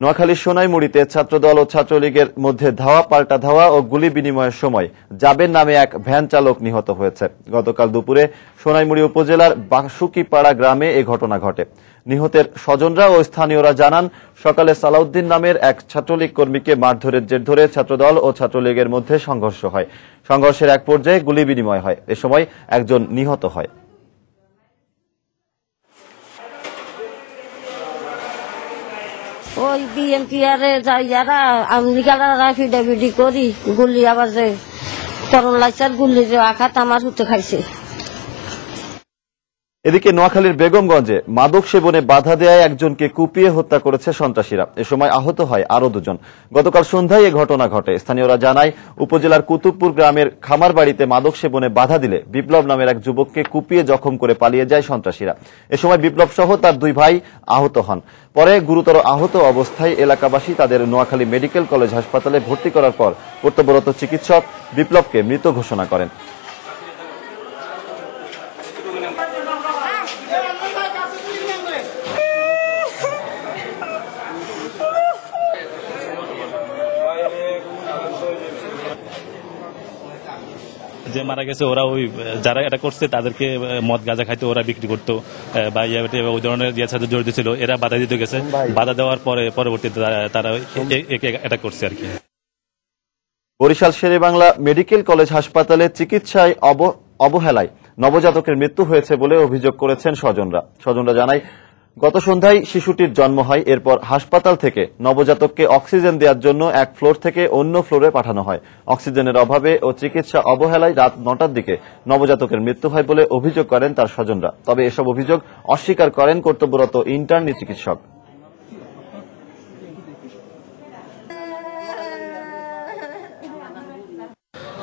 নোয়াখালীর সোনাইমুড়িতে ছাত্রদল ও ছাত্রলীগের মধ্যে ধাওয়া পাল্টা ধাওয়া ও গুলি বিনিময়ের সময় জাবের নামে এক ভ্যান চালক নিহত হয়েছে। গতকাল দুপুরে সোনাইমুড়ি উপজেলার বাসুকিপাড়া গ্রামে এ ঘটনা ঘটে। নিহতের স্বজনরা ও স্থানীয়রা জানান, সকালে সালাউদ্দিন নামের এক ছাত্রলীগ কর্মীকে মারধরের জের ধরে ছাত্রদল ও ছাত্রলীগের মধ্যে সংঘর্ষ হয়। সংঘর্ষের এক পর্যায়ে গুলি বিনিময় হয়। এ সময় একজন নিহত হয়। ওই বিএনপি আরে যারা আমলিগারা ফিডাফিডি করি গুলি আবার যে করণ লাইসার গুলি যে আঘাত আমার হুতে খাইছে। এদিকে নোয়াখালীর বেগমগঞ্জে মাদক সেবনে বাধা দেয় একজনকে কুপিয়ে হত্যা করেছে সন্ত্রাসীরা। এ সময় আহত হয় আরো দুজন। গতকাল সন্ধ্যায় এ ঘটনা ঘটে। স্থানীয়রা জানায়, উপজেলার কুতুবপুর গ্রামের খামার বাড়িতে মাদক সেবনে বাধা দিলে বিপ্লব নামের এক যুবককে কুপিয়ে জখম করে পালিয়ে যায় সন্ত্রাসীরা। এ সময় বিপ্লব সহ তার দুই ভাই আহত হন। পরে গুরুতর আহত অবস্থায় এলাকাবাসী তাদের নোয়াখালী মেডিকেল কলেজ হাসপাতালে ভর্তি করার পর কর্তব্যরত চিকিৎসক বিপ্লবকে মৃত ঘোষণা করেন। যে মারা গেছে ওরা ওই যারা এটা করছে তাদেরকে মদ গাঁজা খাইতে ওরা বিক্রি করতো বা ওই ধরনের সাথে জড়িত ছিল। এরা বাধা দিতে গেছে, বাধা দেওয়ার পরে পরবর্তীতে তারা এটা করছে আর কি। বরিশাল শেরেবাংলা মেডিকেল কলেজ হাসপাতালে চিকিৎসায় অবহেলায় নবজাতকের মৃত্যু হয়েছে বলে অভিযোগ করেছেন স্বজনরা জানায়, গত সন্ধ্যায় শিশুটির জন্ম হয়। এরপর হাসপাতাল থেকে নবজাতককে অক্সিজেন দেওয়ার জন্য এক ফ্লোর থেকে অন্য ফ্লোরে পাঠানো হয়। অক্সিজেনের অভাবে ও চিকিৎসা অবহেলায় রাত ৯টার দিকে নবজাতকের মৃত্যু হয় বলে অভিযোগ করেন তার স্বজনরা। তবে এসব অভিযোগ অস্বীকার করেন কর্তব্যরত ইন্টার্নি চিকিৎসক।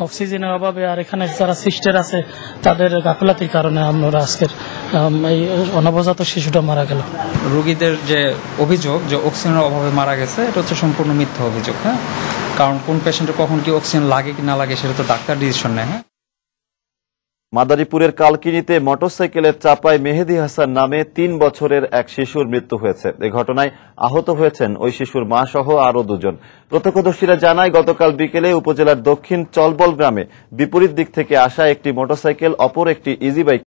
অক্সিজেনের অভাবে আর এখানে যারা সিস্টার আছে তাদের গাফিলতির কারণে আমরা আজকের এই নবজাতক শিশুটা মারা গেল। রোগীদের যে অভিযোগ যে অক্সিজেনের অভাবে মারা গেছে, এটা হচ্ছে সম্পূর্ণ মিথ্যা অভিযোগ। হ্যাঁ, কারণ কোন পেশেন্টের কখন কি অক্সিজেন লাগে কি না লাগে সেটা তো ডাক্তার ডিসিশন নেয়। হ্যাঁ, মাদারীপুরের কালকিনিতে মোটরসাইকেলের চাপায় মেহেদী হাসান নামে ৩ বছরের এক শিশুর মৃত্যু হয়েছে। এ ঘটনায় আহত হয়েছেন ওই শিশুর মা সহ আরো দুজন। প্রত্যক্ষদর্শীরা জানায়, গতকাল বিকেলে উপজেলার দক্ষিণ চলবল গ্রামে বিপরীত দিক থেকে আসা একটি মোটরসাইকেল অপর একটি ইজি বাইক